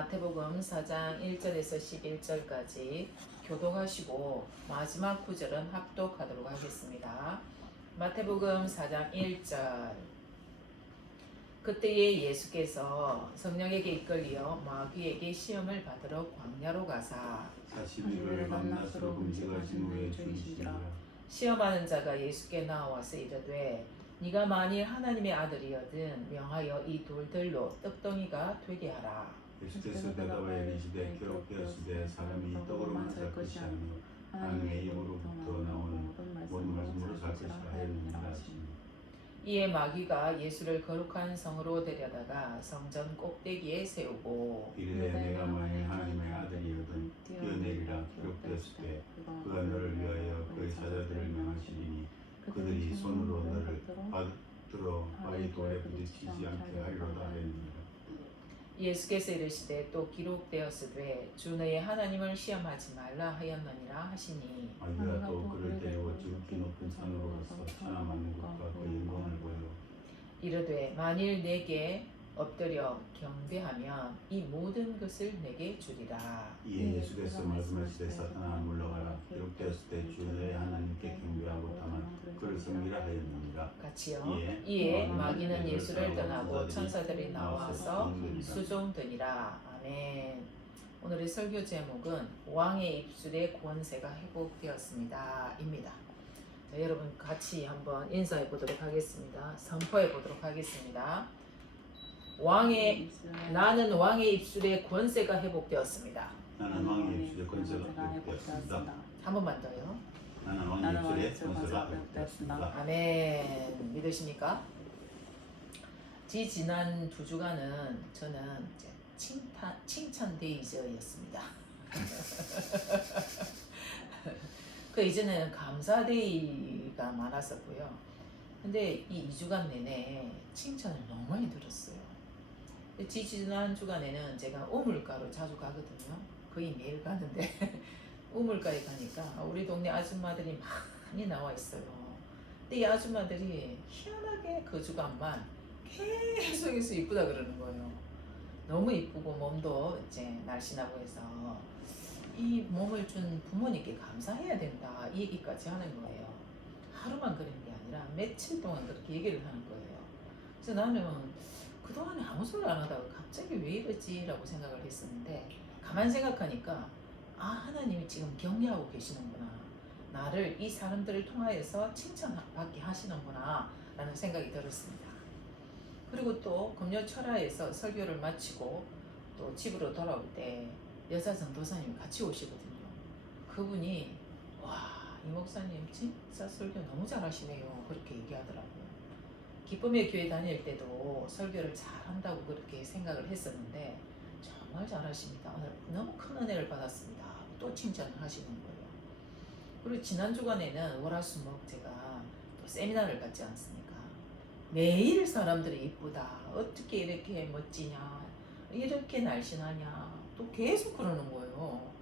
마태복음 4장 1절에서 11절까지 교독하시고 마지막 구절은 합독하도록 하겠습니다. 마태복음 4장 1절. 그때에 예수께서 성령에게 이끌려 마귀에게 시험을 받으러 광야로 가사 40일을 밤낮으로 금식하신 후에 죽이시니라. 시험하는 자가 예수께 나와서 이르되 네가 만일 하나님의 아들이거든 명하여 이 돌들로 떡덩이가 되게 하라. 예수께서 대답하여 이르시되 기록되었으되 사람이 떡으로만 살 것이 아니요 하나님의 입으로부터 나오는 모든 말씀으로 살 것이라 하였느니라 하시니. 이에 마귀가 예수를 거룩한 성으로 데려다가 성전 꼭대기에 세우고 이르되 내가 만일 하나님의 아들이거든 뛰어내리라. 기록되었으되 그가 너를 위하여 그의 사자들을 명하시리니 그들이 손으로 너를 받들어 바위 돌에 부딪히지 않게 하리로다 하였느니라. 예수께서 이르시되 또 기록되었으되 주 너의 하나님을 시험하지 말라 하였느니라 하시니 마귀가 또 그를 데리고 지극히 높은 산으로 가서 천하만는 것과 그 영광을 보여 이르되 만일 내게 엎드려 경배하면 이 모든 것을 내게 주리라. 이에 예수께서 말씀하시되 사탄아 물러가라. 기록되었으되 주 너의 하나님께 경배하고 다만 그를 섬기라 하였느니라. 같이요. 예. 이에 마귀는 예수를 떠나고 천사들이 나와서 수종되니라. 아멘. 오늘의 설교 제목은 왕의 입술의 권세가 회복되었습니다 입니다. 자, 여러분 같이 한번 인사해 보도록 하겠습니다. 선포해 보도록 하겠습니다. 나는 왕의 입술의 권세가 회복되었습니다. 나는 왕의 입술의 권세가 회복되었습니다. 한 번만 더요. 나는 왕의 입술의 권세가 회복되었습니다. 아멘. 믿으십니까? 지난 두 주간은 저는 칭찬 데이즈였습니다. 그 이전에는 감사 데이가 많았었고요. 근데 이 2주간 내내 칭찬을 너무 많이 들었어요. 지난 주간에는 제가 우물가로 자주 가거든요. 거의 매일 가는데 우물가에 가니까 우리 동네 아줌마들이 많이 나와 있어요. 근데 이 아줌마들이 희한하게 그 주간만 계속해서 이쁘다 그러는 거예요. 너무 이쁘고 몸도 이제 날씬하고 해서 이 몸을 준 부모님께 감사해야 된다 이 얘기까지 하는 거예요. 하루만 그런 게 아니라 며칠 동안 그렇게 얘기를 하는 거예요. 그래서 나는 그동안에 아무 소리 안 하다가 갑자기 왜 이러지? 라고 생각을 했었는데 가만 생각하니까 하나님이 지금 격려하고 계시는구나. 나를 이 사람들을 통하여서 칭찬받게 하시는구나 라는 생각이 들었습니다. 그리고 또 금요 철야에서 설교를 마치고 또 집으로 돌아올 때 여자 전도사님이 같이 오시거든요. 그분이 이 목사님 진짜 설교 너무 잘하시네요. 그렇게 얘기하더라고요. 기쁨의 교회 다닐 때도 설교를 잘한다고 그렇게 생각을 했었는데 정말 잘하십니다. 오늘 너무 큰 은혜를 받았습니다. 또 칭찬을 하시는 거예요. 그리고 지난 주간에는 월화수목 제가 또 세미나를 갖지 않습니까? 매일 사람들이 이쁘다. 어떻게 이렇게 멋지냐. 이렇게 날씬하냐. 또 계속 그러는 거예요.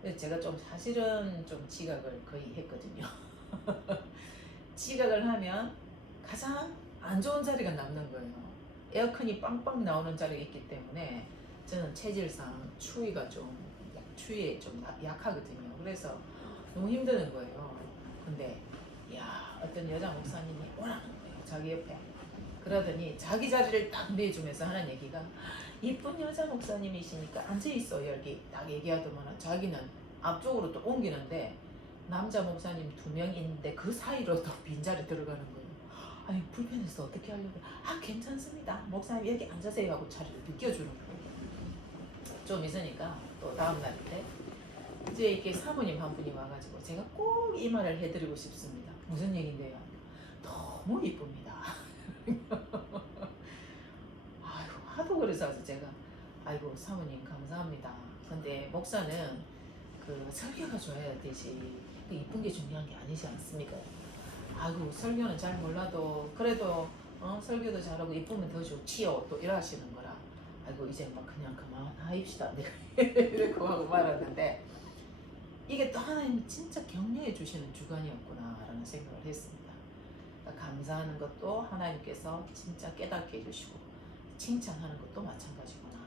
그래서 제가 좀 사실은 좀 지각을 거의 했거든요. 지각을 하면 가장 안 좋은 자리가 남는 거예요. 에어컨이 빵빵 나오는 자리가 있기 때문에 저는 체질상 추위에 좀 약하거든요. 그래서 너무 힘드는 거예요. 근데 어떤 여자 목사님이 오라는 거예요. 자기 옆에. 그러더니 자기 자리를 딱 내주면서 하는 얘기가 이쁜 여자 목사님이시니까 앉아있어 이렇게 딱 얘기하더만 자기는 앞쪽으로 또 옮기는데 남자 목사님 2명 있는데 그 사이로 또 빈자리 들어가는 거예요. 아니 불편해서 어떻게 하려고 괜찮습니다. 목사님 여기 앉으세요 하고 자리를 비켜주는 거예요. 좀 있으니까 또 다음날 때 이제 이렇게 사모님 한 분이 와가지고 제가 꼭 이 말을 해드리고 싶습니다. 무슨 얘기인데요? 너무 이쁩니다. 하도 그래서 제가 사모님 감사합니다. 근데 목사는 그 설교가 좋아야 되지 그 이쁜 게 중요한 게 아니지 않습니까? 설교는 잘 몰라도 그래도 설교도 잘하고 이쁘면 더 좋지요. 또 이러시는 거라 이제 그냥 그만하입시다. 내가 이렇게 하고 말았는데 이게 또 하나님이 진짜 격려해 주시는 주간이었구나 라는 생각을 했습니다. 그러니까 감사하는 것도 하나님께서 진짜 깨닫게 해주시고 칭찬하는 것도 마찬가지구나.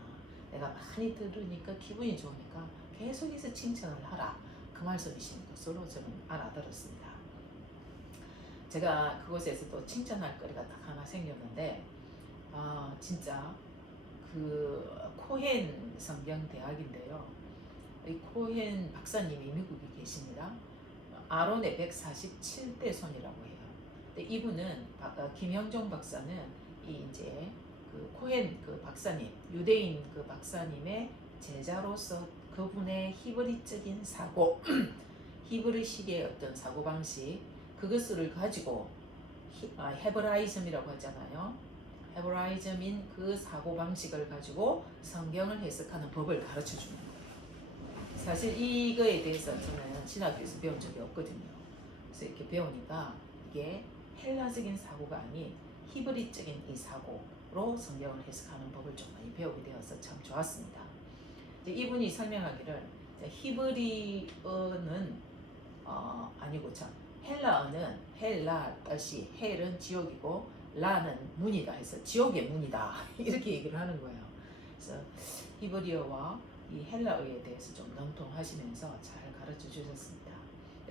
내가 많이 들으니까 기분이 좋으니까 계속해서 칭찬을 하라. 그 말씀이신 것으로 저는 알아들었습니다. 제가 그곳에서 또 칭찬할 거리가 딱 하나 생겼는데 진짜 그 코헨 성경대학인데요. 이 코헨 박사님이 미국에 계십니다. 아론의 147대 손이라고 해요. 근데 이분은 김영종 박사는 이 이제 그 코헨 그 박사님, 유대인 그 박사님의 제자로서 그분의 히브리적인 사고, 히브리식의 어떤 사고 방식, 그것을 가지고 헤브라이즘이라고 하잖아요. 헤브라이즘인 그 사고 방식을 가지고 성경을 해석하는 법을 가르쳐 주는 거예요. 사실 이거에 대해서 저는 신학교에서 배운 적이 없거든요. 그래서 이렇게 배우니까 이게 헬라적인 사고가 아닌 히브리적인 이 사고로 성경을 해석하는 법을 좀 많이 배우게 되어서 참 좋았습니다. 이분이 설명하기를 히브리어는 아니고 참 헬라어는 헬라 뜻이 헬은 지옥이고 라는 문이다 해서 지옥의 문이다 이렇게 얘기를 하는 거예요. 그래서 히브리어와 이 헬라어에 대해서 좀 능통하시면서 잘 가르쳐 주셨습니다.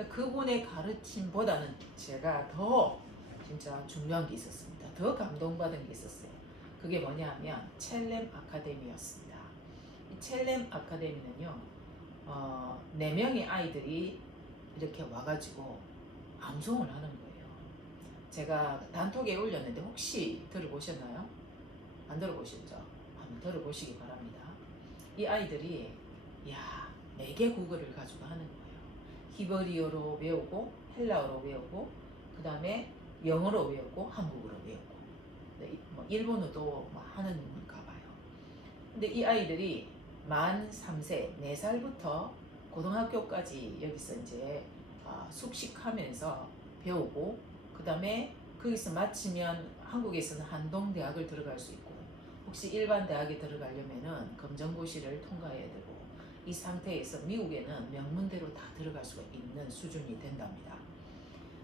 그분의 가르침보다는 제가 더 진짜 중요한 게 있었습니다. 더 감동받은 게 있었어요. 그게 뭐냐면 첼렘 아카데미였습니다. 이 첼렘 아카데미는요 4명의 아이들이 이렇게 와가지고 암송을 하는 거예요. 제가 단톡에 올렸는데 혹시 들어보셨나요? 안 들어보셨죠? 한번 들어보시기 바랍니다. 이 아이들이 4개 국어를 가지고 하는 거예요. 히브리어로 외우고 헬라어로 외우고 그 다음에 영어로 외우고 한국어로 외우고 뭐 일본어도 하는 건가 봐요. 근데 이 아이들이 만 3세, 4살부터 고등학교까지 여기서 이제 숙식하면서 배우고 그 다음에 거기서 마치면 한국에서는 한동대학을 들어갈 수 있고 혹시 일반 대학에 들어가려면은 검정고시를 통과해야 되고 이 상태에서 미국에는 명문대로 다 들어갈 수가 있는 수준이 된답니다.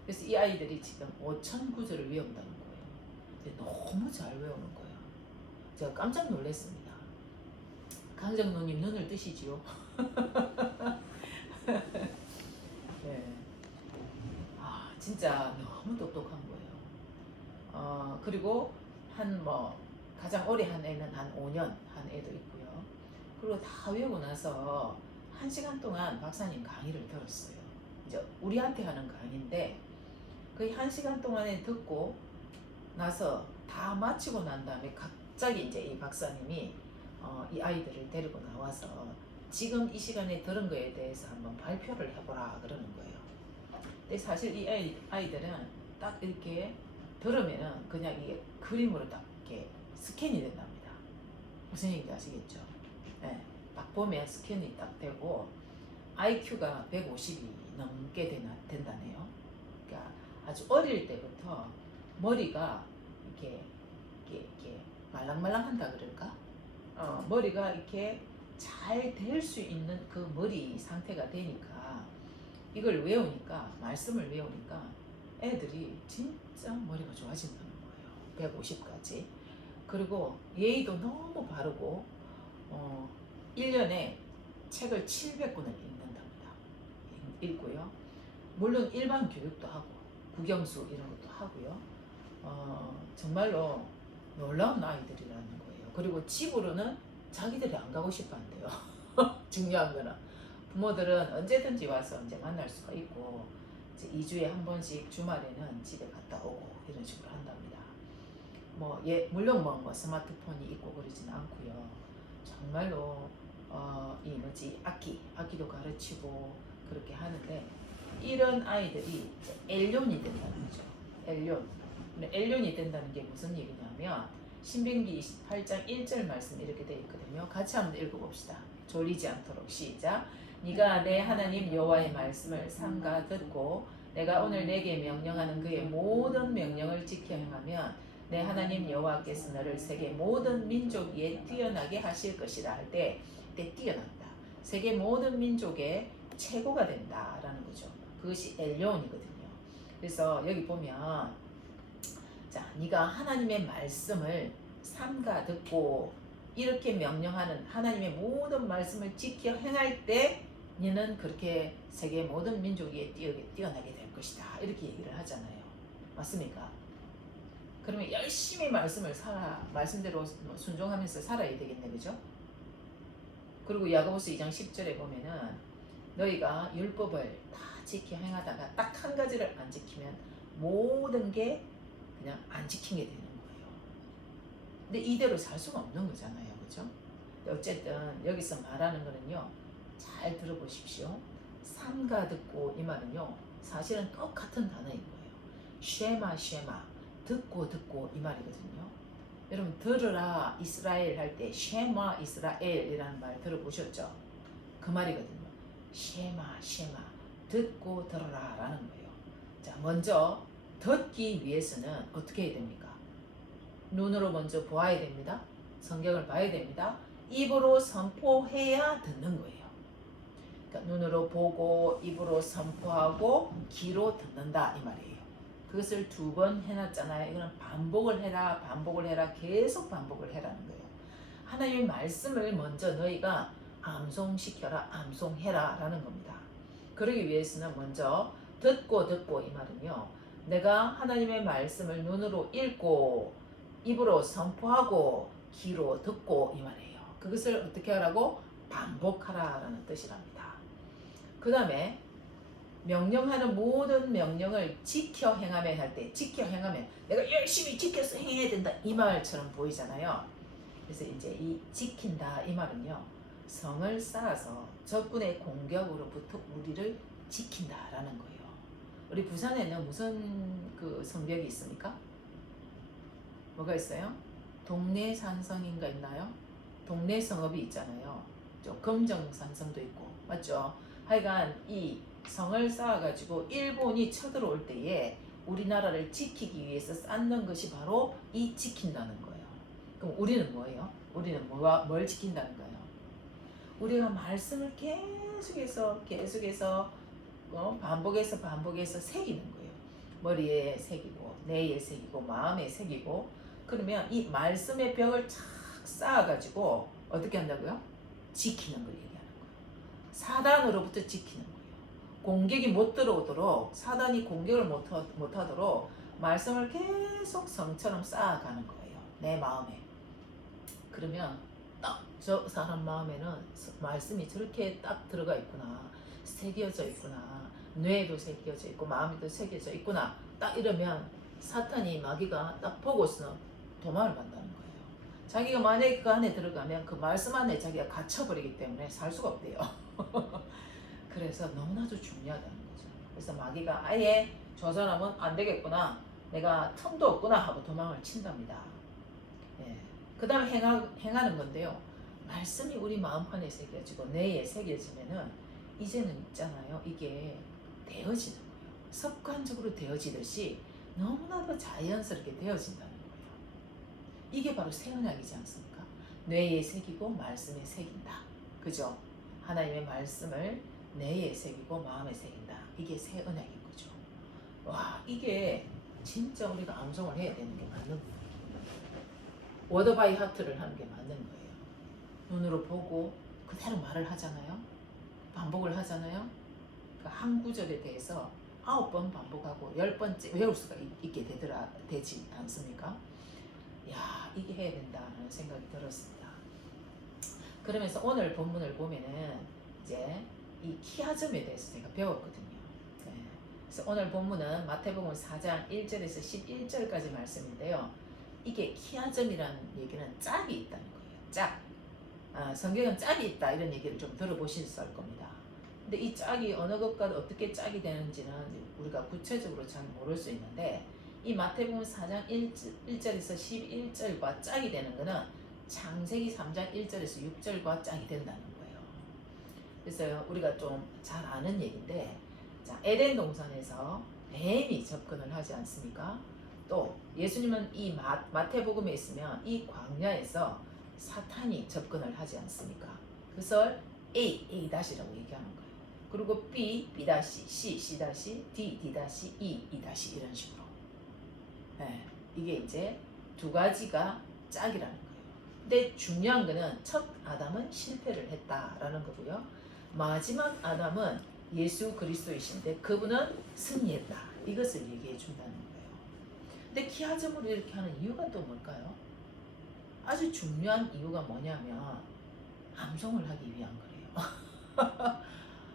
그래서 이 아이들이 지금 5천 구절을 외운다는 거예요. 근데 너무 잘 외우는 거예요. 제가 깜짝 놀랐습니다. 강정노님 눈을 뜨시지요? 네. 진짜 너무 똑똑한 거예요. 그리고 가장 오래 한 애는 한 5년 한 애도 있고요. 그리고 다 외우고 나서 1시간 동안 박사님 강의를 들었어요. 이제 우리한테 하는 강의인데 거의 1시간 동안에 듣고 나서 다 마치고 난 다음에 갑자기 이제 이 박사님이 이 아이들을 데리고 나와서 지금 이 시간에 들은 거에 대해서 한번 발표를 해보라 그러는 거예요. 근데 사실 이 아이들은 딱 이렇게 들으면은 그냥 이게 그림으로 딱 이렇게 스캔이 된답니다. 무슨 얘기인지 아시겠죠? 네, 딱 보면 스캔이 딱 되고 IQ가 150이 넘게 된다네요. 그러니까 아주 어릴 때부터 머리가 이렇게 말랑말랑한다 그럴까? 머리가 이렇게 잘 될 수 있는 그 머리 상태가 되니까 이걸 외우니까 말씀을 외우니까 애들이 진짜 머리가 좋아진다는 거예요. 150까지. 그리고 예의도 너무 바르고 1년에 책을 700권을 읽는답니다. 읽고요. 물론 일반 교육도 하고 국영수 이런 것도 하고요. 정말로 놀라운 아이들이라는 거예요. 그리고 집으로는 자기들이 안 가고 싶어 한대요. 중요한 거는 부모들은 언제든지 와서 이제 만날 수가 있고 이제 2주에 한 번씩 주말에는 집에 갔다 오고 이런 식으로 한답니다. 물론 뭐 스마트폰이 있고 그러진 않고요. 정말로 악기도 가르치고 그렇게 하는데 이런 아이들이 엘륜이 된다는 거죠. 엘륜이 된다는 게 무슨 얘기냐면 신명기 28장 1절 말씀 이렇게 되어 있거든요. 같이 한번 읽어봅시다. 졸리지 않도록 시작. 네가 내 하나님 여호와의 말씀을 삼가 듣고 내가 오늘 내게 명령하는 그의 모든 명령을 지켜 행하면 내 하나님 여호와께서 너를 세계 모든 민족 위에 뛰어나게 하실 것이라 할 때 뛰어난다. 세계 모든 민족의 최고가 된다라는 거죠. 그것이 엘론이거든요. 그래서 여기 보면 자, 네가 하나님의 말씀을 삼가 듣고 이렇게 명령하는 하나님의 모든 말씀을 지켜 행할 때 너는 그렇게 세계 모든 민족 위에 뛰어나게 될 것이다. 이렇게 얘기를 하잖아요. 맞습니까? 그러면 열심히 말씀대로 순종하면서 살아야 되겠네, 그죠? 그리고 야고보서 2장 10절에 보면은 너희가 율법을 다 지켜 행하다가 딱 한 가지를 안 지키면 모든 게 그냥 안 지키게 되는 거예요. 근데 이대로 살 수가 없는 거잖아요, 그죠? 어쨌든 여기서 말하는 거는요, 잘 들어보십시오. 삼가 듣고 이 말은요, 사실은 똑같은 단어인 거예요. 쉐마 듣고 이 말이거든요. 여러분 들으라 이스라엘 할 때 쉐마 이스라엘이라는 말 들어보셨죠? 그 말이거든요. 쉐마 듣고 들어라 라는 거예요. 자, 먼저 듣기 위해서는 어떻게 해야 됩니까? 눈으로 먼저 보아야 됩니다. 성경을 봐야 됩니다. 입으로 선포해야 듣는 거예요. 그러니까 눈으로 보고 입으로 선포하고 귀로 듣는다 이 말이에요. 그것을 2번 해놨잖아요. 이거는 반복을 해라 계속 반복을 해라는 거예요. 하나님의 말씀을 먼저 너희가 암송해라 라는 겁니다. 그러기 위해서는 먼저 듣고 이 말은요, 내가 하나님의 말씀을 눈으로 읽고 입으로 선포하고 귀로 듣고 이 말이에요. 그것을 어떻게 하라고? 반복하라라는 뜻이랍니다. 그 다음에 명령하는 모든 명령을 지켜 행하면 할 때, 지켜 행하면 내가 열심히 지켜서 행해야 된다 이 말처럼 보이잖아요. 그래서 이제 이 지킨다 이 말은요, 성을 쌓아서 적군의 공격으로부터 우리를 지킨다라는 거예요. 우리 부산에는 무슨 그 성벽이 있습니까? 뭐가 있어요? 동네 산성인가 있나요? 동네 성읍이 있잖아요. 금정산성도 있고, 맞죠? 하여간 이 성을 쌓아가지고 일본이 쳐들어올 때에 우리나라를 지키기 위해서 쌓는 것이 바로 이 지킨다는 거예요. 그럼 우리는 뭐예요? 우리는 뭘 지킨다는 거예요? 우리가 말씀을 계속해서 반복해서 새기는 거예요. 머리에 새기고 뇌에 새기고 마음에 새기고, 그러면 이 말씀의 벽을 착 쌓아가지고 어떻게 한다고요? 지키는 걸 얘기하는 거예요. 사단으로부터 지키는 거예요. 공격이 못 들어오도록, 사단이 공격을 못하도록 말씀을 계속 성처럼 쌓아가는 거예요. 내 마음에. 그러면 딱 저 사람 마음에는 말씀이 저렇게 딱 들어가 있구나, 새겨져 있구나, 뇌에도 새겨져 있고 마음에도 새겨져 있구나, 딱 이러면 사탄이, 마귀가 딱 보고서는 도망을 간다는 거예요. 자기가 만약에 그 안에 들어가면 그 말씀 안에 자기가 갇혀버리기 때문에 살 수가 없대요. 그래서 너무나도 중요하다는 거죠. 그래서 마귀가 아예 저 사람은 안 되겠구나, 내가 틈도 없구나 하고 도망을 친답니다. 예. 그 다음에 행하는 건데요, 말씀이 우리 마음판에 새겨지고 뇌에 새겨지면은 이제는 있잖아요, 이게 되어지는 거예요. 습관적으로 되어지듯이 너무나도 자연스럽게 되어진다는 거예요. 이게 바로 새 언약이지 않습니까? 뇌에 새기고 말씀에 새긴다, 그죠? 하나님의 말씀을 뇌에 새기고 마음에 새긴다, 이게 새 언약인 거죠. 와, 이게 진짜 우리가 암송을 해야 되는 게 맞는 거예요. 워드 바이 하트를 하는 게 맞는 거예요. 눈으로 보고 그대로 말을 하잖아요. 반복을 하잖아요. 그 한 구절에 대해서 9번 반복하고 10번째 외울 수가 있게 되지 않습니까? 야, 이게 해야 된다는 생각이 들었습니다. 그러면서 오늘 본문을 보면은 이제 이 키아점에 대해서 제가 배웠거든요. 네. 그래서 오늘 본문은 마태복음 4장 1절에서 11절까지 말씀인데요. 이게 키아점이라는 얘기는 짝이 있다는 거예요. 짝. 성경은 짝이 있다 이런 얘기를 좀 들어보셨을 겁니다. 근데 이 짝이 어느 것과 어떻게 짝이 되는지는 우리가 구체적으로 잘 모를 수 있는데, 이 마태복음 4장 1절에서 11절과 짝이 되는 것은 창세기 3장 1절에서 6절과 짝이 된다는 거예요. 그래서 우리가 좀 잘 아는 얘기인데, 자, 에덴 동산에서 뱀이 접근을 하지 않습니까? 또 예수님은 이 마태복음에 있으면 이 광야에서 사탄이 접근을 하지 않습니까? 그것을 A-라고 얘기하는 거예요. 그리고 B, C, D, D-E, 이런 식으로. 네, 이게 이제 두 가지가 짝이라는 거예요. 근데 중요한 거는 첫 아담은 실패를 했다라는 거고요. 마지막 아담은 예수 그리스도이신데 그분은 승리했다. 이것을 얘기해 준다는 거예요. 근데 키아점으로 이렇게 하는 이유가 또 뭘까요? 아주 중요한 이유가 뭐냐면 암송을 하기 위한 거예요.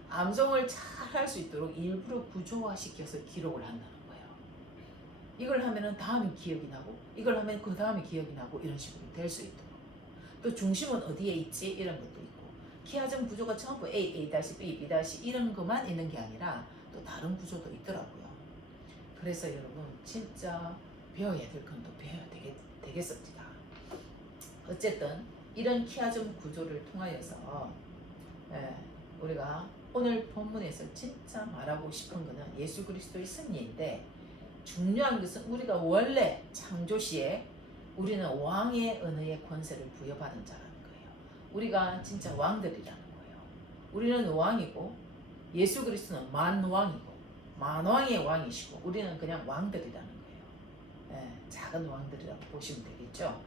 암송을 잘 할 수 있도록 일부러 구조화시켜서 기록을 한다는 거예요. 이걸 하면은 다음이 기억이 나고 이걸 하면 그 다음이 기억이 나고 이런 식으로 될 수 있도록. 또 중심은 어디에 있지? 이런 것도 있고 키아점 구조가 전부 A, A-B, B- 이런 것만 있는 게 아니라 또 다른 구조도 있더라고요. 그래서 여러분 진짜 배워야 될 건 또 배워야 되겠습니다. 어쨌든 이런 키아점 구조를 통하여서 우리가 오늘 본문에서 진짜 말하고 싶은 것은 예수 그리스도의 승리인데 중요한 것은 우리가 원래 창조 시에 우리는 왕의 은혜의 권세를 부여받은 자라는 거예요. 우리가 진짜 왕들이라는 거예요. 우리는 왕이고 예수 그리스도는 만왕이고 만왕의 왕이시고 우리는 그냥 왕들이라는 거예요. 작은 왕들이라고 보시면 되겠죠.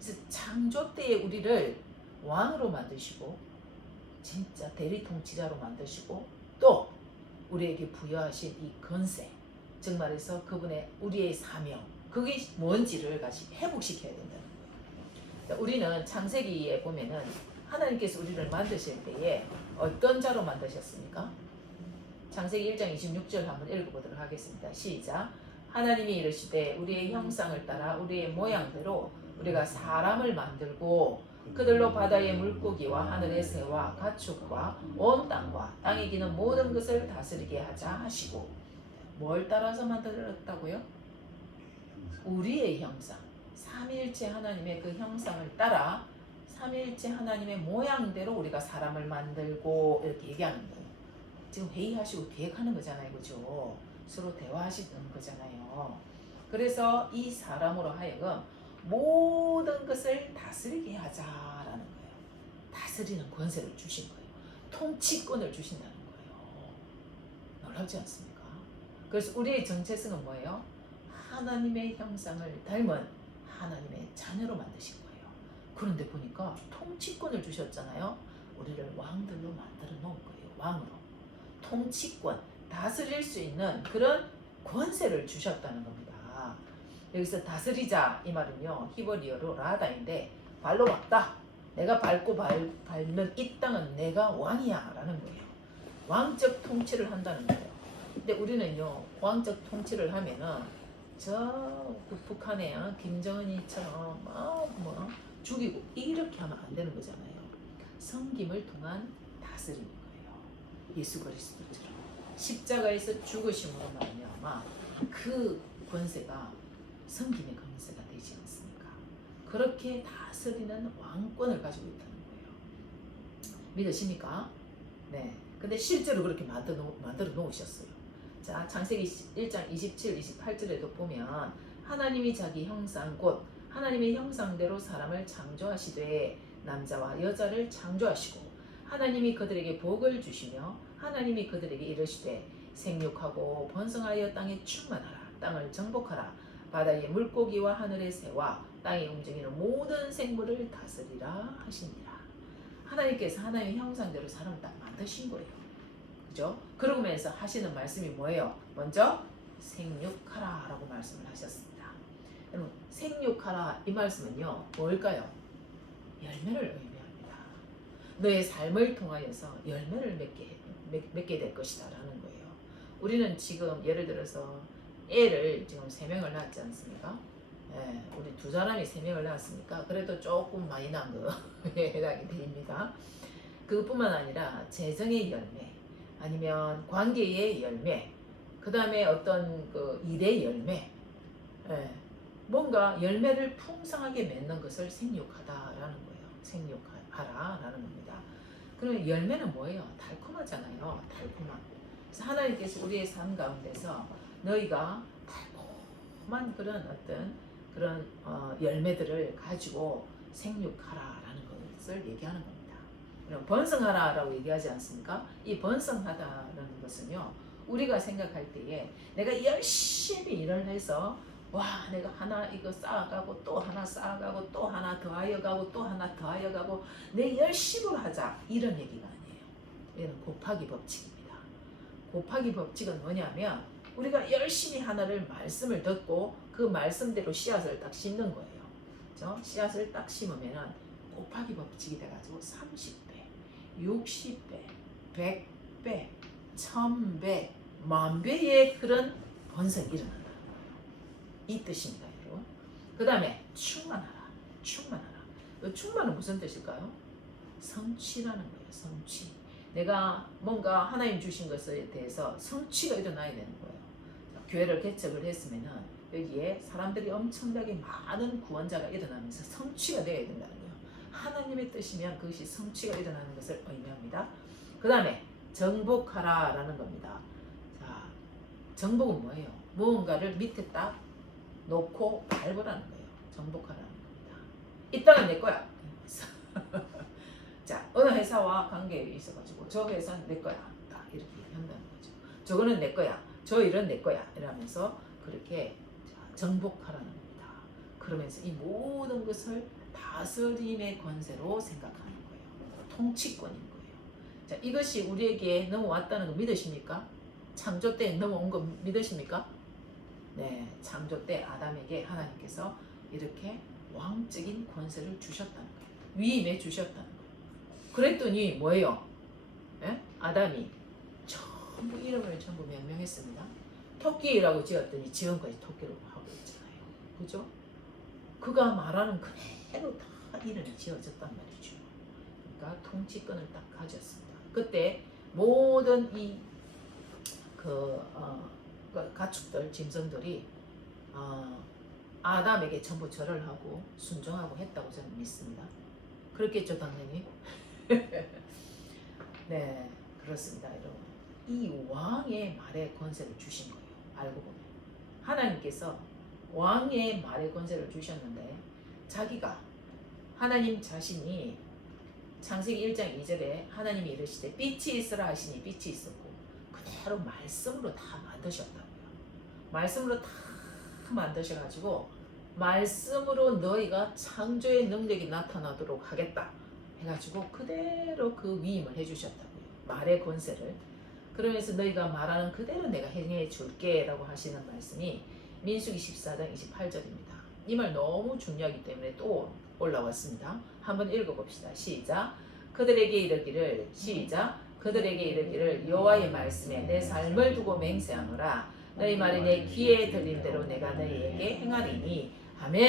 그래서 창조 때에 우리를 왕으로 만드시고 진짜 대리 통치자로 만드시고 또 우리에게 부여하신 이 권세 즉 말해서 그분의 우리의 사명 그게 뭔지를 다시 회복시켜야 된다는 거예요. 우리는 창세기에 보면은 하나님께서 우리를 만드실 때에 어떤 자로 만드셨습니까? 창세기 1장 26절 한번 읽어보도록 하겠습니다. 시작. 하나님이 이르시되 우리의 형상을 따라 우리의 모양대로 우리가 사람을 만들고 그들로 바다의 물고기와 하늘의 새와 가축과 온 땅과 땅에 기는 모든 것을 다스리게 하자 하시고 뭘 따라서 만들었다고요? 우리의 형상 삼위일체 하나님의 그 형상을 따라 삼위일체 하나님의 모양대로 우리가 사람을 만들고 이렇게 얘기하는 거예요. 지금 회의하시고 계획하는 거잖아요. 그죠? 서로 대화하시는 거잖아요. 그래서 이 사람으로 하여금 모든 것을 다스리게 하자라는 거예요. 다스리는 권세를 주신 거예요. 통치권을 주신다는 거예요. 놀랍지 않습니까? 그래서 우리의 정체성은 뭐예요? 하나님의 형상을 닮은 하나님의 자녀로 만드신 거예요. 그런데 보니까 통치권을 주셨잖아요. 우리를 왕들로 만들어 놓은 거예요. 왕으로. 통치권, 다스릴 수 있는 그런 권세를 주셨다는 겁니다. 여기서 다스리자 이 말은요 히브리어로 라다인데 발로 막다 내가 밟고 밟는 이 땅은 내가 왕이야 라는 거예요. 왕적 통치를 한다는 거예요. 근데 우리는요 왕적 통치를 하면은 저 북한의 김정은이처럼 뭐 죽이고 이렇게 하면 안 되는 거잖아요. 섬김을 통한 다스리는 거예요. 예수 그리스도처럼 십자가에서 죽으심으로 말미암아 그 권세가 섬김의 권세가 되지 않습니까? 그렇게 다스리는 왕권을 가지고 있다는 거예요. 믿으십니까? 네. 근데 실제로 그렇게 만들어 놓으셨어요. 자, 창세기 1장 27, 28절에도 보면 하나님이 자기 형상 곧 하나님의 형상대로 사람을 창조하시되 남자와 여자를 창조하시고 하나님이 그들에게 복을 주시며 하나님이 그들에게 이르시되 생육하고 번성하여 땅에 충만하라 땅을 정복하라 바다의 물고기와 하늘의 새와 땅에 움직이는 모든 생물을 다스리라 하시니라. 하나님께서 하나님의 형상대로 사람을 딱 만드신 거예요. 그죠? 그러면서 하시는 말씀이 뭐예요? 먼저 생육하라 라고 말씀을 하셨습니다. 여러분 생육하라 이 말씀은요 뭘까요? 열매를 의미합니다. 너의 삶을 통하여서 열매를 맺게 될 것이다 라는 거예요. 우리는 지금 예를 들어서 애를 지금 3명을 낳았지 않습니까? 예, 우리 2사람이 3명을 낳았으니까 그래도 조금 많이 낳은 거에 해당이 됩니다. 그뿐만 아니라 재정의 열매 아니면 관계의 열매 그 다음에 어떤 그 일의 열매 뭔가 열매를 풍성하게 맺는 것을 생육하다라는 거예요. 생육하라라는 겁니다. 그러면 열매는 뭐예요? 달콤하잖아요. 달콤한. 그래서 하나님께서 우리의 삶 가운데서 너희가 달콤한 그런 어떤 그런 열매들을 가지고 생육하라라는 것을 얘기하는 겁니다. 번성하라라고 얘기하지 않습니까? 이 번성하다라는 것은요 우리가 생각할 때에 내가 열심히 일을 해서 와 내가 하나 이거 쌓아가고 또 하나 쌓아가고 또 하나 더하여가고 또 하나 더하여가고 내 열심으로 하자 이런 얘기가 아니에요. 얘는 곱하기 법칙입니다. 곱하기 법칙은 뭐냐면 우리가 열심히 하나를 말씀을 듣고 그 말씀대로 씨앗을 딱 심는 거예요. 그렇죠? 씨앗을 딱 심으면은 곱하기 법칙이 돼가지고 30배, 60배, 100배, 1000배, 만배의 그런 번성이 일어난다. 이 뜻입니다, 여러분. 그 다음에 충만하라. 충만하라. 이 충만은 무슨 뜻일까요? 성취라는 거예요. 성취. 내가 뭔가 하나님 주신 것에 대해서 성취가 일어나야 되는 거예요. 교회를 개척을 했으면은 여기에 사람들이 엄청나게 많은 구원자가 일어나면서 성취가 되어야 된다는 거예요. 하나님의 뜻이면 그것이 성취가 일어나는 것을 의미합니다. 그 다음에 정복하라라는 겁니다. 자, 정복은 뭐예요? 무언가를 밑에 딱 놓고 밟으라는 거예요. 정복하라는 겁니다. 이 땅은 내 거야. 자, 어느 회사와 관계에 있어가지고 저 회사는 내 거야. 딱 이렇게 한다는 거죠. 저거는 내 거야. 저 일은 내 거야. 이러면서 그렇게 정복하라는 겁니다. 그러면서 이 모든 것을 다스림의 권세로 생각하는 거예요. 통치권인 거예요. 자, 이것이 우리에게 넘어왔다는 거 믿으십니까? 창조 때 넘어온 거 믿으십니까? 네, 창조 때 아담에게 하나님께서 이렇게 왕적인 권세를 주셨다는 거예요. 위임해 주셨다는 거예요. 그랬더니 뭐예요? 예? 아담이 전부 이름을 전부 명명했습니다. 토끼라고 지었더니 지금까지 토끼로 하고 있잖아요. 그죠? 그가 말하는 그대로 다 이름이 지어졌단 말이죠. 그러니까 통치권을 딱 가졌습니다. 그때 모든 가축들, 짐승들이 아담에게 전부 절을 하고 순종하고 했다고 저는 믿습니다. 그렇겠죠, 당연히. 네, 그렇습니다, 여러분. 이 왕의 말에 권세를 주신 거예요. 알고 보면 하나님께서 왕의 말에 권세를 주셨는데 자기가 하나님 자신이 창세기 1장 2절에 하나님이 이르시되 빛이 있으라 하시니 빛이 있었고 그대로 말씀으로 다 만드셨다고요. 말씀으로 다 만드셔가지고 말씀으로 너희가 창조의 능력이 나타나도록 하겠다 해가지고 그대로 그 위임을 해주셨다고요. 말의 권세를. 그러면서 너희가 말하는 그대로 내가 행해 줄게 라고 하시는 말씀이 민수기 14장 28절입니다. 이 말 너무 중요하기 때문에 또 올라왔습니다. 한번 읽어봅시다. 시작. 그들에게 이르기를 시작. 그들에게 이르기를 여호와의 말씀에 내 삶을 두고 맹세하노라. 너희 말이 내 귀에 들린 대로 내가 너희에게 행하리니 아멘.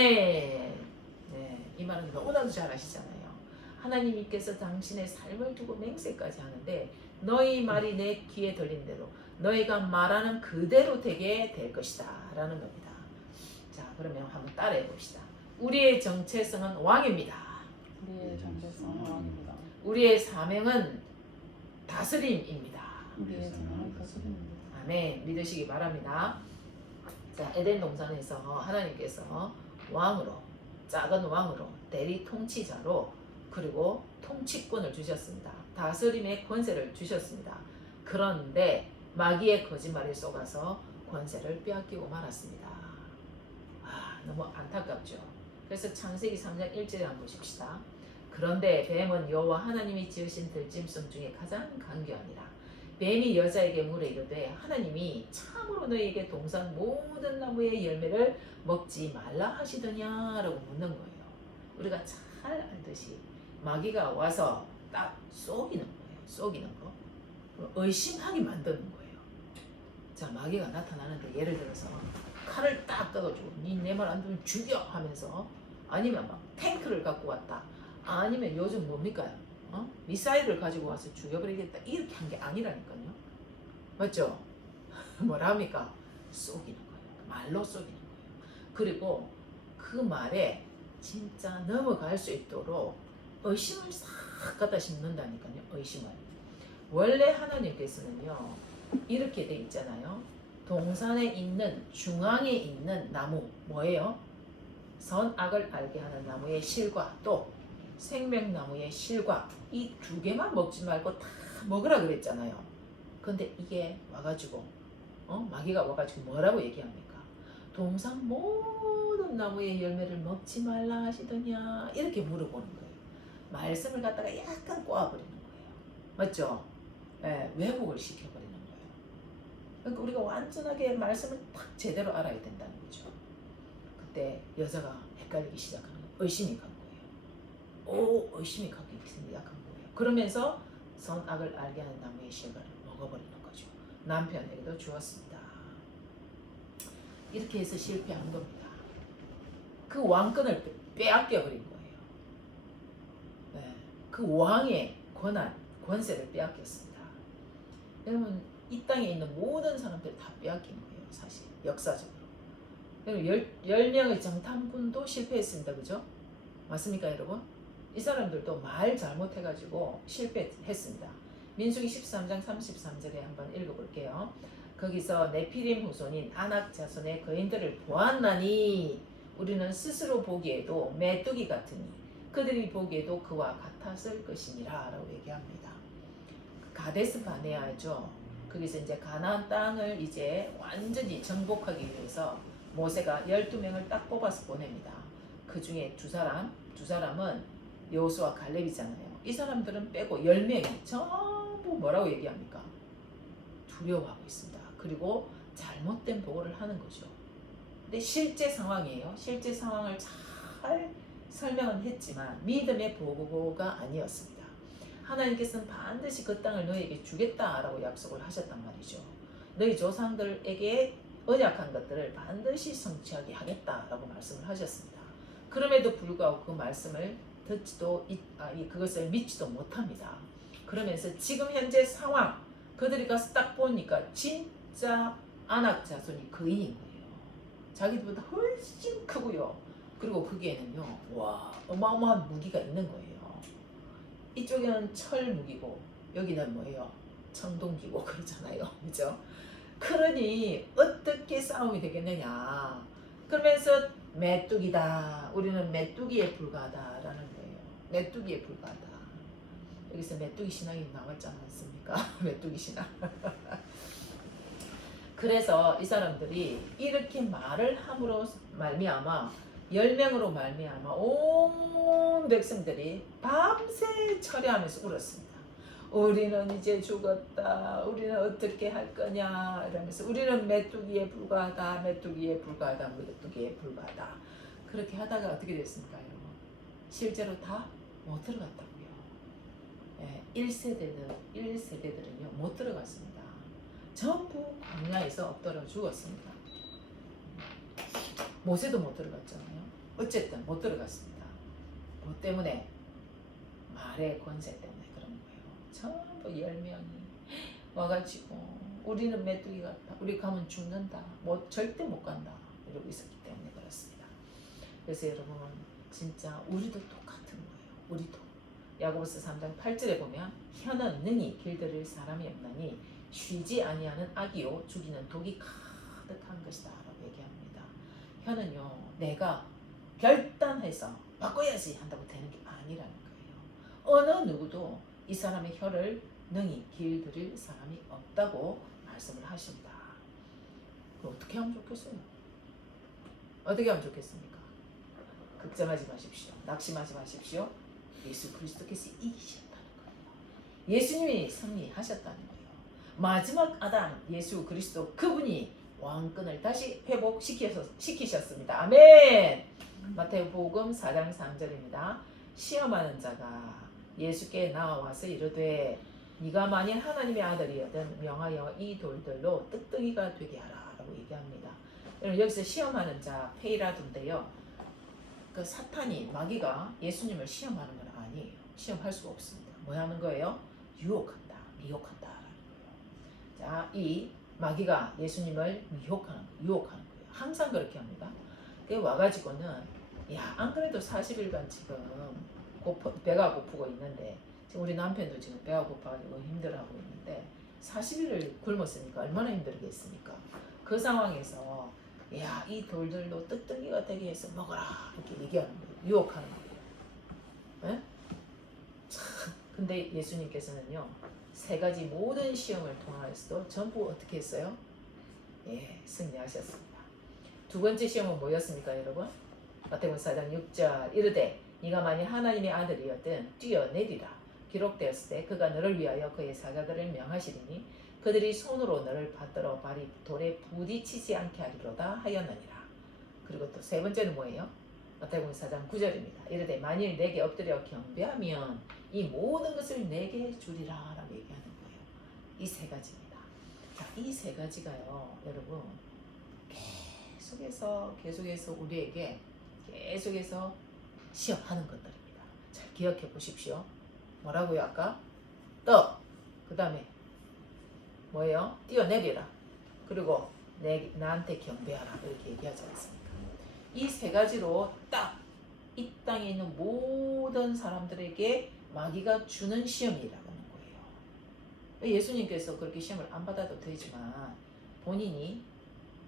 네, 이 말은 너무나도 잘 아시잖아요. 하나님께서 당신의 삶을 두고 맹세까지 하는데 너희 말이 내 귀에 들린 대로 너희가 말하는 그대로 되게 될 것이다 라는 겁니다. 자, 그러면 한번 따라해 봅시다. 우리의 정체성은 왕입니다. 우리의 정체성은 왕입니다. 우리의 사명은 다스림입니다. 우리의 사명은 다스림입니다. 아멘. 믿으시기 바랍니다. 자, 에덴 동산에서 하나님께서 왕으로, 작은 왕으로, 대리 통치자로, 그리고 통치권을 주셨습니다. 다스림의 권세를 주셨습니다. 그런데 마귀의 거짓말에 속아서 권세를 빼앗기고 말았습니다. 너무 안타깝죠. 그래서 창세기 3장 1절에 한번 보십시다. 그런데 뱀은 여호와 하나님이 지으신 들짐승 중에 가장 간교하니라. 뱀이 여자에게 물어 이르되 하나님이 참으로 너희에게 동산 모든 나무의 열매를 먹지 말라 하시더냐라고 묻는 거예요. 우리가 잘 알듯이 마귀가 와서 딱 속이는 거예요. 속이는 거. 의심하게 만드는 거예요. 자, 마귀가 나타나는데 예를 들어서 칼을 딱 떠가지고 니 내 말 안 들으면 죽여 하면서, 아니면 막 탱크를 갖고 왔다, 아니면 요즘 뭡니까? 미사일을 가지고 와서 죽여버리겠다 이렇게 한 게 아니라니까요. 맞죠? 뭐라 합니까? 속이는 거예요. 말로 속이는 거예요. 그리고 그 말에 진짜 넘어갈 수 있도록 의심을 싹 갖다 심는다니까요. 의심을. 원래 하나님께서는요 이렇게 돼 있잖아요. 동산에 있는 중앙에 있는 나무 뭐예요? 선악을 알게 하는 나무의 실과 또 생명나무의 실과 이 두 개만 먹지 말고 다 먹으라 그랬잖아요. 근데 이게 와가지고 마귀가 와가지고 뭐라고 얘기합니까? 동산 모든 나무의 열매를 먹지 말라 하시더냐 이렇게 물어보는 거예요. 말씀을 갖다가 약간 꼬아버리는 거예요. 맞죠? 예, 왜곡을 시켜버리는 거예요. 그러니까 우리가 완전하게 말씀을 딱 제대로 알아야 된다는 거죠. 그때 여자가 헷갈리기 시작하는 거예요. 의심이 간 거예요. 의심이 가기 시작한 거예요. 그러면서 선악을 알게 하는 나무의 실과를 먹어버리는 거죠. 남편에게도 주었습니다. 이렇게 해서 실패한 겁니다. 그 왕권을 빼앗겨버린 거예요. 네. 그 왕의 권세를 빼앗겼습니다. 여러분 이 땅에 있는 모든 사람들 다 빼앗긴 거예요. 사실 역사적으로. 여러분 10명의 정탐꾼도 실패했습니다. 그죠? 맞습니까 여러분? 이 사람들도 말 잘못해가지고 실패했습니다. 민수기 13장 33절에 한번 읽어볼게요. 거기서 네피림 후손인 아낙 자손의 거인들을 보았나니 우리는 스스로 보기에도 메뚜기 같으니 그들이 보기에도 그와 같았을 것이니라 라고 얘기합니다. 가데스 바네아죠. 거기서 이제 가나안 땅을 이제 완전히 정복하기 위해서 모세가 12명을 딱 뽑아서 보냅니다. 그 중에 두 사람은 여호수아 갈렙이잖아요. 이 사람들은 빼고 10명이 전부 뭐라고 얘기합니까? 두려워하고 있습니다. 그리고 잘못된 보고를 하는 거죠. 근데 실제 상황이에요. 실제 상황을 잘 설명은 했지만 믿음의 보고가 아니었습니다. 하나님께서는 반드시 그 땅을 너희에게 주겠다라고 약속을 하셨단 말이죠. 너희 조상들에게 언약한 것들을 반드시 성취하게 하겠다라고 말씀을 하셨습니다. 그럼에도 불구하고 그 말씀을 듣지도 그것을 믿지도 못합니다. 그러면서 지금 현재 상황 그들이 가서 딱 보니까 진짜 아낙 자손이 거인인 거예요. 자기들보다 훨씬 크고요. 그리고 거기에는요, 와 어마어마한 무기가 있는 거예요. 이쪽에는 철 무기고 여기는 뭐예요? 청동기고 그러잖아요. 그죠? 그러니 어떻게 싸움이 되겠느냐. 그러면서 메뚜기다. 우리는 메뚜기에 불과하다라는 거예요. 메뚜기에 불과하다. 여기서 메뚜기 신앙이 나왔지 않았습니까? 메뚜기 신앙. 그래서 이 사람들이 이렇게 말을 함으로 말미암아 10명으로 말미암아 온 백성들이 밤새 철회하면서 울었습니다. 우리는 이제 죽었다. 우리는 어떻게 할 거냐 이러면서 우리는 메뚜기에 불과하다. 메뚜기에 불과하다. 메뚜기에 불과하다. 그렇게 하다가 어떻게 됐습니까? 여러분? 실제로 다 못 들어갔다고요. 1세대들은요 못 들어갔습니다. 전부 광야에서 엎드려 죽었습니다. 모세도 못 들어갔잖아요. 어쨌든 못 들어갔습니다. 뭐 때문에? 말의 권세 때문에 그런 거예요. 전부 10명이 와가지고 우리는 메뚜기 같다. 우리 가면 죽는다. 절대 못 간다. 이러고 있었기 때문에 그렇습니다. 그래서 여러분 진짜 우리도 똑같은 거예요. 우리도 야고보서 3장 8절에 보면 혀는 능히 길들일 사람이 없나니 쉬지 아니하는 악이요 죽이는 독이 가득한 것이다 라고 얘기합니다. 혀는요 내가 결단해서 바꿔야지 한다고 되는 게 아니라는 거예요. 어느 누구도 이 사람의 혀를 능히 길들일 사람이 없다고 말씀을 하신다. 그럼 어떻게 하면 좋겠어요? 어떻게 하면 좋겠습니까? 걱정하지 마십시오. 낙심하지 마십시오. 예수 그리스도께서 이기셨다는 거예요. 예수님이 승리하셨다는 거예요. 마지막 아담 예수 그리스도 그분이 왕권을 다시 회복시키셨습니다. 아멘. 마태복음 4장 3절입니다. 시험하는 자가 예수께 나와서 이르되 네가 만일 하나님의 아들이거든 명하여 이 돌들로 떡덩이가 되게 하라 라고 얘기합니다. 여기서 시험하는 자 페이라도인데요. 그 사탄이 마귀가 예수님을 시험하는 건 아니에요. 시험할 수가 없습니다. 뭐 하는 거예요? 유혹한다, 미혹한다 라는 거예요. 자, 이 마귀가 예수님을 유혹하는 거예요. 항상 그렇게 합니다. 그 와가지고는 야, 안 그래도 40일간 지금 배가 고프고 있는데 지금 우리 남편도 지금 배가 고파가지고 힘들어하고 있는데 40일을 굶었으니까 얼마나 힘들겠습니까? 그 상황에서 야, 이 돌들로 떡덩이가 되게 해서 먹어라 이렇게 얘기하는 거예요. 유혹하는 거예요. 에? 근데 예수님께서는요 3가지 모든 시험을 통하여서도 전부 어떻게 했어요? 예, 승리하셨습니다. 두 번째 시험은 뭐였습니까, 여러분? 마태복음 4장 6절 이르되 네가 만일 하나님의 아들이었든 뛰어내리라. 기록되었을 때 그가 너를 위하여 그의 사자들을 명하시리니 그들이 손으로 너를 받들어 발이 돌에 부딪히지 않게 하리로다 하였느니라. 그리고 또 세 번째는 뭐예요? 마태복음 4장 9절입니다. 이르되 만일 내게 엎드려 경배하면 이 모든 것을 내게 주리라 라고 얘기하는 거예요. 이 세 가지입니다. 자, 이 세 가지가요, 여러분 계속해서 우리에게 계속해서 시험하는 것들입니다. 잘 기억해 보십시오. 뭐라고요 아까? 떡, 그 다음에 뭐예요? 뛰어내리라. 그리고 나한테 경배하라 이렇게 얘기하지 않습니까? 이 세 가지로 딱 이 땅에 있는 모든 사람들에게 마귀가 주는 시험이라는 거예요. 예수님께서 그렇게 시험을 안 받아도 되지만 본인이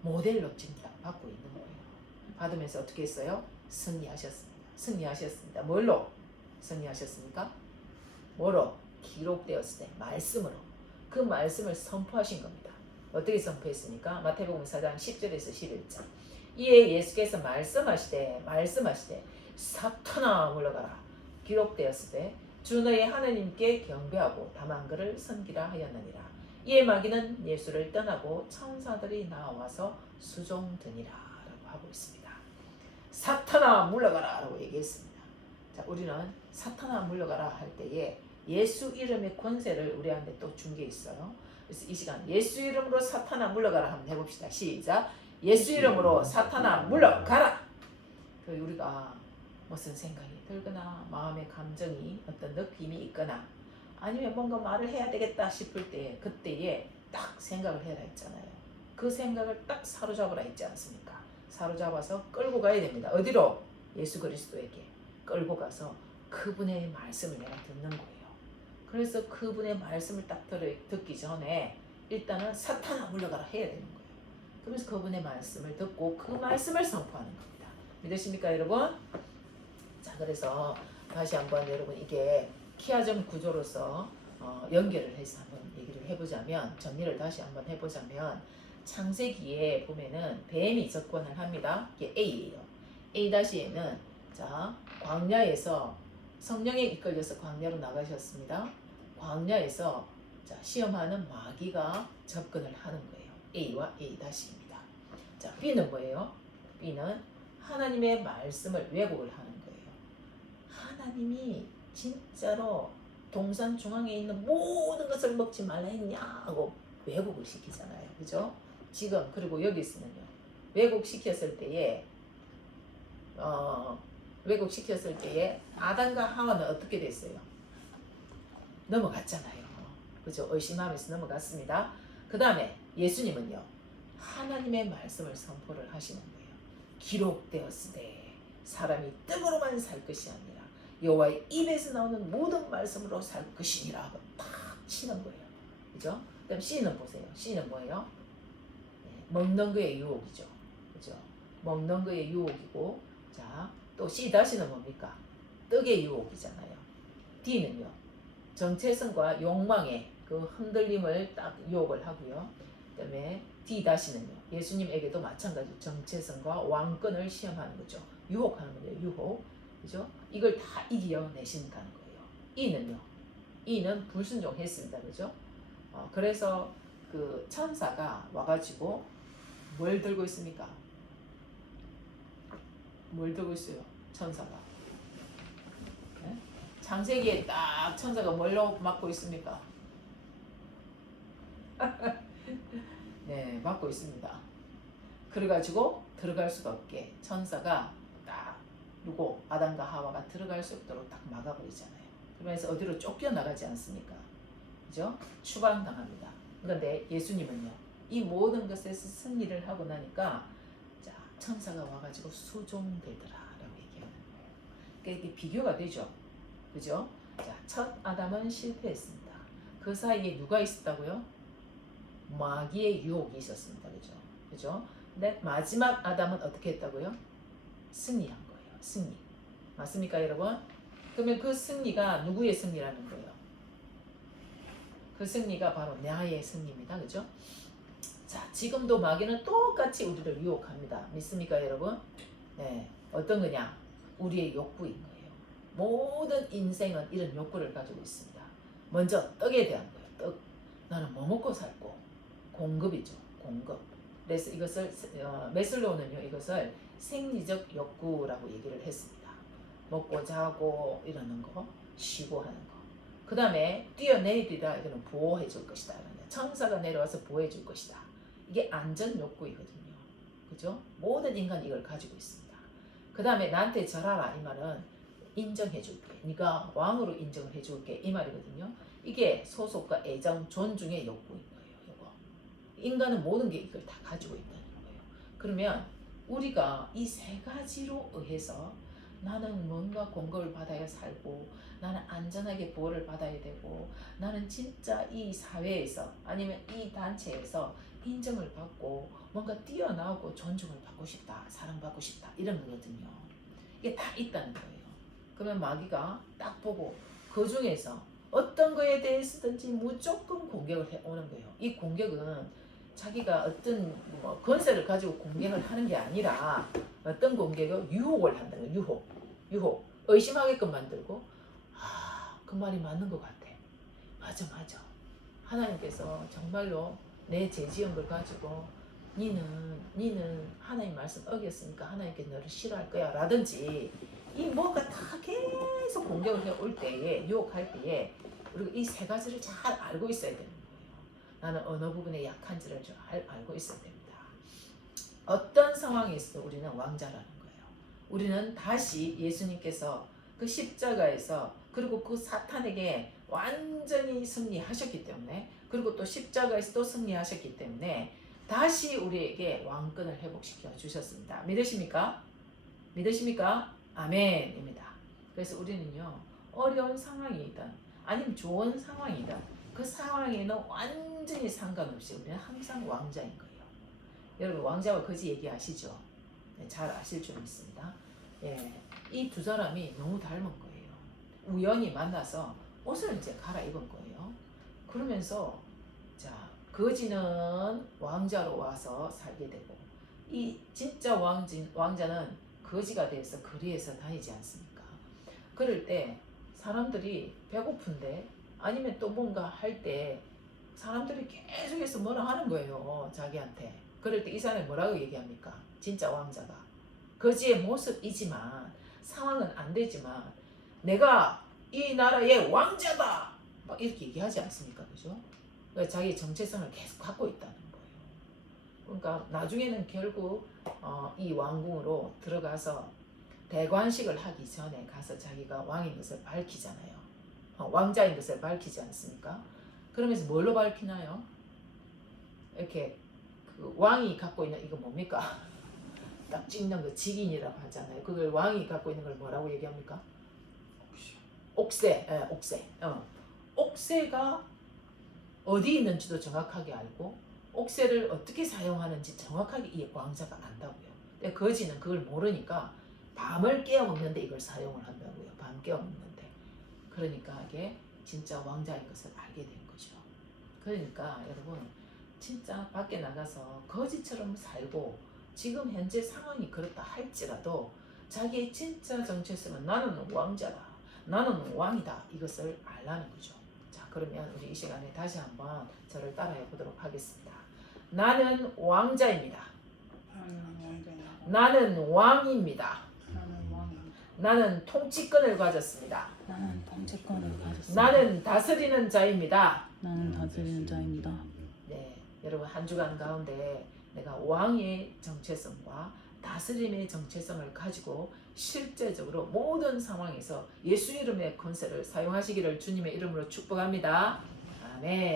모델로 지금 딱 받고 있는 거예요. 받으면서 어떻게 했어요? 승리하셨습니다. 뭘로 승리하셨습니까? 뭐로? 기록되었을 때 말씀으로. 그 말씀을 선포하신 겁니다. 어떻게 선포했습니까? 마태복음 4장 10절에서 11절. 이에 예수께서 말씀하시되 사탄아 물러가라. 기록되었을 때 주 너의 하나님께 경배하고 다만 그를 섬기라 하였느니라. 이에 마귀는 예수를 떠나고 천사들이 나와서 수종드니라 라고 하고 있습니다. 사탄아 물러가라 라고 얘기했습니다. 자, 우리는 사탄아 물러가라 할 때에 예수 이름의 권세를 우리한테 또 준 게 있어요. 그래서 이 시간 예수 이름으로 사탄아 물러가라 한번 해봅시다. 시작. 예수 이름으로 사탄아 물러가라. 우리가 무슨 생각이 들거나 마음의 감정이 어떤 느낌이 있거나 아니면 뭔가 말을 해야 되겠다 싶을 때 그때에 딱 생각을 해라 했잖아요. 그 생각을 딱 사로잡으라 했지 않습니까? 사로잡아서 끌고 가야 됩니다. 어디로? 예수 그리스도에게 끌고 가서 그분의 말씀을 내가 듣는 거예요. 그래서 그분의 말씀을 딱 듣기 전에 일단은 사탄아 물러가라 해야 되는 거예요. 그래서 그분의 말씀을 듣고 그 말씀을 선포하는 겁니다. 믿으십니까 여러분? 자, 그래서 다시 한번 여러분 이게 키아점 구조로서 연결을 해서 한번 얘기를 해보자면, 정리를 다시 한번 해보자면, 창세기에 보면은 뱀이 접근을 합니다. 이게 A예요. A-E는 자, 광야에서 성령에 이끌려서 광야로 나가셨습니다. 광야에서 자, 시험하는 마귀가 접근을 하는 거예요. A와 A-입니다. 자, B는 뭐예요? B는 하나님의 말씀을 왜곡을 하는 거예요. 하나님이 진짜로 동산 중앙에 있는 모든 것을 먹지 말라 했냐고 왜곡을 시키잖아요. 그죠? 지금 그리고 여기 있으면요. 왜곡시켰을 때에 아담과 하와는 어떻게 됐어요? 넘어갔잖아요. 그죠? 의심하면서 넘어갔습니다. 그 다음에 예수님은요. 하나님의 말씀을 선포를 하시는 거예요. 기록되었으되 사람이 떡으로만 살 것이 아니라 여호와의 입에서 나오는 모든 말씀으로 살 것이니라 하고 딱 치는 거예요. 그죠? 그 다음 C는 보세요. C는 뭐예요? 먹는 거의 유혹이죠. 그죠? 먹는 거의 유혹이고, 자, 또 C-는 뭡니까? 떡의 유혹이잖아요. D는요. 정체성과 욕망의 그 흔들림을 딱 유혹을 하고요. 그 다음에 D-는요. 예수님에게도 마찬가지 정체성과 왕권을 시험하는 거죠. 유혹하는 거예요. 유혹. 그죠? 이걸 다 이겨내신다는 거예요. E는요. E는 불순종했습니다. 그죠? 그래서 그 천사가 와가지고 뭘 들고 있습니까? 뭘 들고 있어요? 천사가. 네? 창세기에 딱 천사가 뭘로 맡고 있습니까? 네, 맡고 있습니다. 그래가지고 들어갈 수가 없게 천사가 딱 누구 아담과 하와가 들어갈 수 없도록 딱 막아버리잖아요. 그러면서 어디로 쫓겨나가지 않습니까? 그죠? 추방당합니다. 그런데 예수님은요, 이 모든 것에서 승리를 하고 나니까 자, 천사가 와가지고 수종되더라라고 얘기하는 거예요. 그러니까 이게 비교가 되죠. 그죠? 자, 첫 아담은 실패했습니다. 그 사이에 누가 있었다고요? 마귀의 유혹이 있었습니다. 그죠? 그죠? 근데 마지막 아담은 어떻게 했다고요? 승리한 거예요. 승리. 맞습니까, 여러분? 그러면 그 승리가 누구의 승리라는 거예요? 그 승리가 바로 나의 승리입니다. 그죠? 자, 지금도 마귀는 똑같이 우리를 유혹합니다. 믿습니까, 여러분? 네, 어떤 거냐? 우리의 욕구인 거예요. 모든 인생은 이런 욕구를 가지고 있습니다. 먼저 떡에 대한 거예요. 떡. 나는 뭐 먹고 살고. 공급이죠. 공급. 그래서 이것을 메슬로우는요, 이것을 생리적 욕구라고 얘기를 했습니다. 먹고 자고 이러는 거, 쉬고 하는 거. 그 다음에 뛰어내리라, 이거는 보호해 줄 것이다. 천사가 내려와서 보호해 줄 것이다. 이게 안전 욕구이거든요. 그죠? 모든 인간이 이걸 가지고 있습니다. 그 다음에 나한테 절하라, 이 말은 인정해 줄게. 네가 왕으로 인정을 해 줄게, 이 말이거든요. 이게 소속과 애정, 존중의 욕구인 거예요. 이거. 인간은 모든 게 이걸 다 가지고 있다는 거예요. 그러면 우리가 이 세 가지로 의해서 나는 뭔가 공급을 받아야 살고, 나는 안전하게 보호를 받아야 되고, 나는 진짜 이 사회에서 아니면 이 단체에서 인정을 받고 뭔가 뛰어나오고 존중을 받고 싶다, 사랑받고 싶다, 이런 거거든요. 이게 다 있다는 거예요. 그러면 마귀가 딱 보고 그 중에서 어떤 거에 대해서든지 무조건 공격을 해오는 거예요. 이 공격은 자기가 어떤 권세를 가지고 공격을 하는 게 아니라 어떤 공격은 유혹을 한다는 거예요. 유혹. 의심하게끔 만들고, 그 말이 맞는 것 같아. 맞아. 하나님께서 정말로 내 죄지은 걸 가지고 니는 하나님 말씀 어겼으니까 하나님께서 너를 싫어할 거야 라든지, 이 뭐가 다 계속 공격을 해올 때에, 유혹할 때에 우리가 이 세 가지를 잘 알고 있어야 되는 거예요. 나는 어느 부분에 약한지를 잘 알고 있어야 됩니다. 어떤 상황에서 우리는 왕자라는 거예요. 우리는 다시 예수님께서 그 십자가에서, 그리고 그 사탄에게 완전히 승리하셨기 때문에, 그리고 또 십자가에서 또 승리하셨기 때문에 다시 우리에게 왕권을 회복시켜 주셨습니다. 믿으십니까? 아멘입니다. 그래서 우리는요, 어려운 상황이든 아니면 좋은 상황이든 그 상황에는 완전히 상관없이 우리는 항상 왕자인 거예요. 여러분, 왕자와 거지 얘기하시죠? 네, 잘 아실 줄 믿습니다. 예, 이 두 사람이 너무 닮은 거예요. 우연히 만나서 옷을 이제 갈아입은 거예요. 그러면서 자, 거지는 왕자로 와서 살게 되고, 이 진짜 왕자는 거지가 돼서 거리에서 다니지 않습니까? 그럴 때 사람들이 배고픈데 아니면 또 뭔가 할 때 사람들이 계속해서 뭐라 하는 거예요, 자기한테. 그럴 때 이 사람이 뭐라고 얘기합니까? 진짜 왕자가 거지의 모습이지만, 상황은 안 되지만, 내가 이 나라의 왕자다 막 이렇게 얘기하지 않습니까? 그죠? 그러니까 자기의 정체성을 계속 갖고 있다는 거예요. 그러니까 나중에는 결국 이 왕궁으로 들어가서 대관식을 하기 전에 가서 자기가 왕인 것을 밝히잖아요. 왕자인 것을 밝히지 않습니까? 그러면서 뭘로 밝히나요? 이렇게 그 왕이 갖고 있는 이거 뭡니까? 딱 찍는 거 직인이라고 하잖아요. 그걸 왕이 갖고 있는 걸 뭐라고 얘기합니까? 옥새. 옥새가 어디 있는지도 정확하게 알고, 옥새를 어떻게 사용하는지 정확하게 이 왕자가 안다고요. 근데 거지는 그걸 모르니까 밤을 깨어먹는데 이걸 사용을 한다고요. 밤 깨어먹는데. 그러니까 이게 진짜 왕자인 것을 알게 된 거죠. 그러니까 여러분, 진짜 밖에 나가서 거지처럼 살고 지금 현재 상황이 그렇다 할지라도 자기의 진짜 정체성은 나는 왕자다, 나는 왕이다, 이것을 알라는 거죠. 자, 그러면 우리 이 시간에 다시 한번 저를 따라해 보도록 하겠습니다. 나는 왕자입니다. 나는 왕입니다. 나는 통치권을 가졌습니다. 나는 다스리는 자입니다. 네, 여러분, 한 주간 가운데 내가 왕의 정체성과 다스림의 정체성을 가지고 실제적으로 모든 상황에서 예수 이름의 권세를 사용하시기를 주님의 이름으로 축복합니다. 아멘.